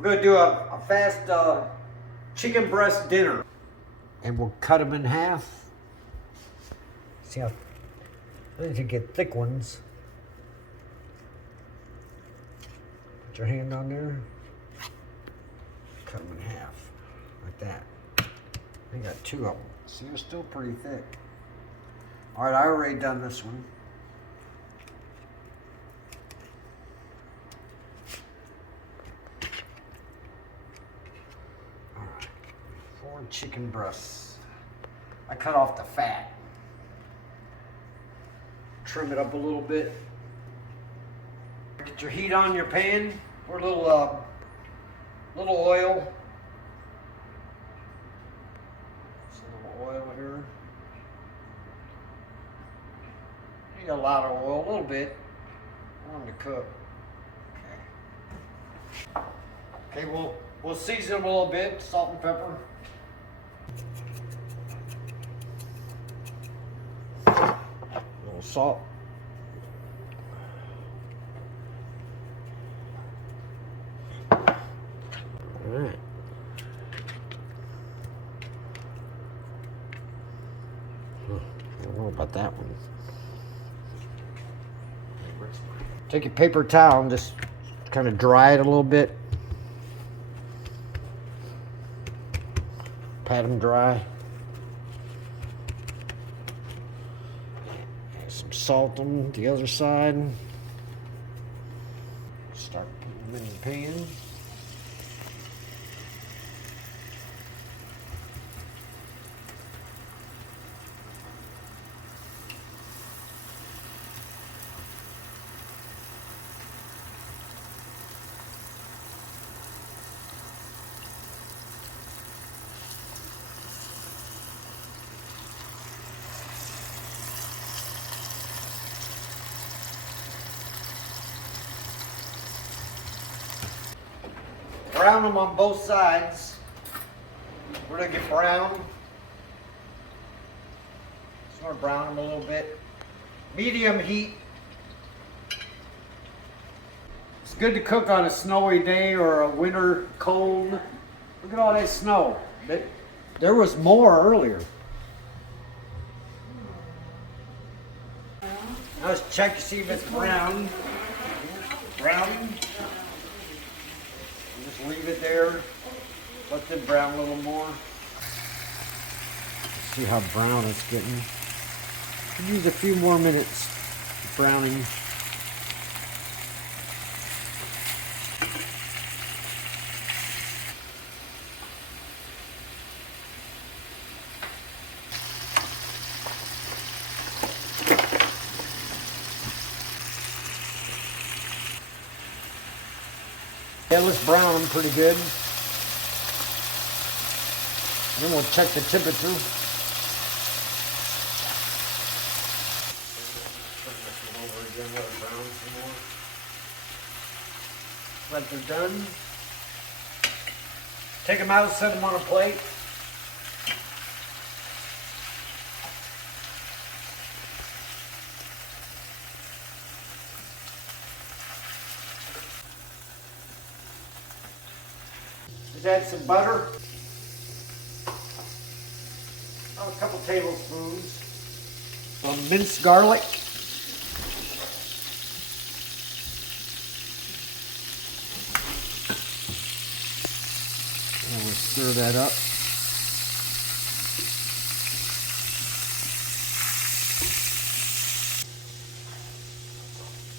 We're going to do a fast chicken breast dinner. And we'll cut them in half. See how, I think you get thick ones. Put your hand on there. Cut them in half, like that. I got two of them. See, they're still pretty thick. All right, I already done this one. All right, 4 chicken breasts. I cut off the fat. Trim it up a little bit. Get your heat on your pan. Pour a little oil. Just a little oil here. You got a lot of oil, a little bit. I want them to cook. Okay. Okay, we'll season them a little bit, salt and pepper. A little salt. All right. I don't know about that one. Take your paper towel and just kind of dry it a little bit. Pat them dry. Add some salt on the other side. Start putting them in the pan. Brown them on both sides. We're gonna get brown. Just want to brown them a little bit. Medium heat. It's good to cook on a snowy day or a winter cold. Look at all that snow. There was more earlier. Now let's check to see if it's brown. Browning. Just leave it there. Let it brown a little more. See how brown it's getting. Could use a few more minutes browning. Yeah, let's brown them pretty good. Then we'll check the temperature. Turn this one over again, let it brown some more. Let they're done. Take them out, set them on a plate. Just add some butter. A couple tablespoons. Some minced garlic. And we'll stir that up.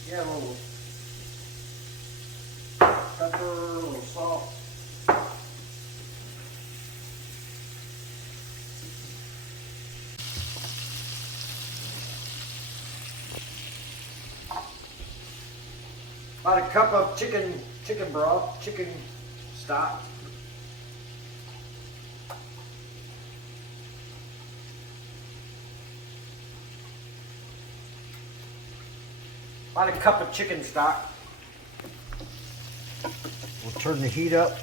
Yeah, a little pepper, a little salt. About a cup of chicken broth, chicken stock. About a cup of chicken stock. We'll turn the heat up.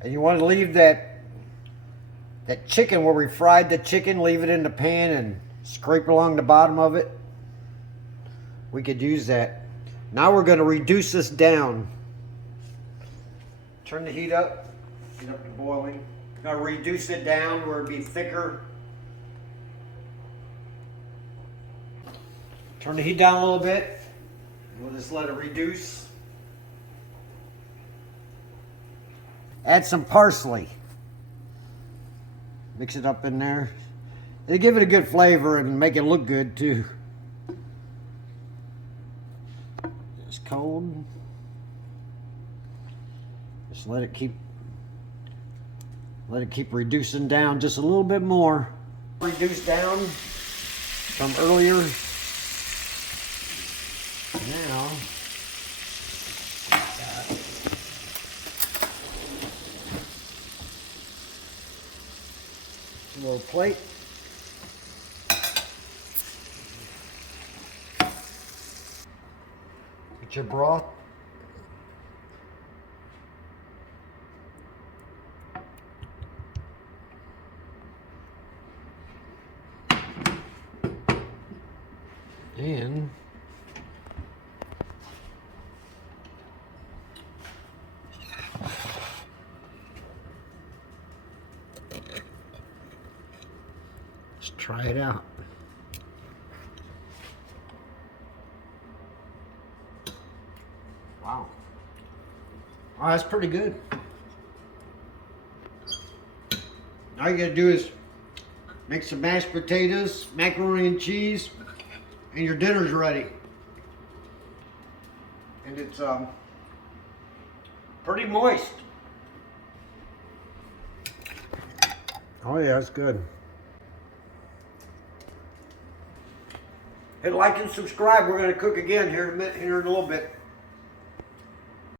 And you want to leave that chicken where we fried the chicken, leave it in the pan and scrape along the bottom of it. We could use that. Now we're going to reduce this down. Turn the heat up. Get up to boiling. Going to reduce it down where it'd be thicker. Turn the heat down a little bit. We'll just let it reduce. Add some parsley. Mix it up in there. It'll give it a good flavor and make it look good too. It's cold. Just let it keep reducing down just a little bit more. Reduce down from earlier. Now, a little plate. Get your broth. And let's try it out. Wow. Oh, that's pretty good. All you gotta do is make some mashed potatoes, macaroni and cheese, and your dinner's ready. And it's pretty moist. Oh yeah, it's good. Hit like and subscribe. We're going to cook again here in a little bit.